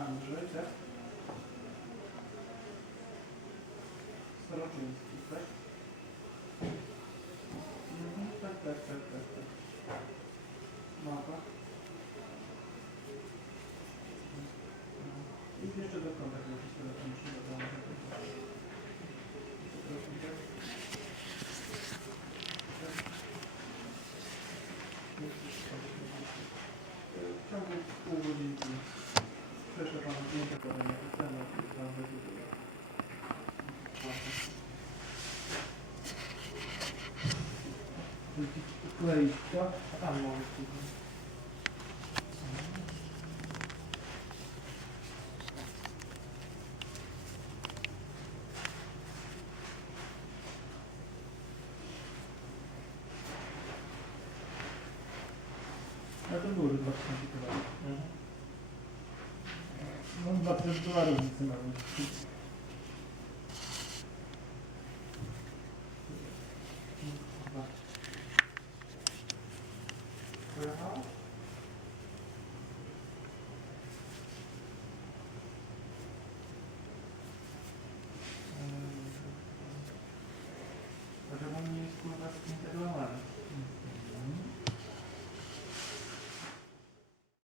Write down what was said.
Andrzej, tak? Sroczyński, tak? Mhm, tak, tak, tak, tak, tak. Mapa. I jeszcze do kontaktu jakiś telefoniczny do domu. Przepraszam, tak? W ciągu pół godzinki 그러니까 안 먹을 수 있는. 나도 모르는 것 같은데. No 2000 dolarów nic nie mamy. Dwa. Pojechał? Eee, Że on nie jest kurwa.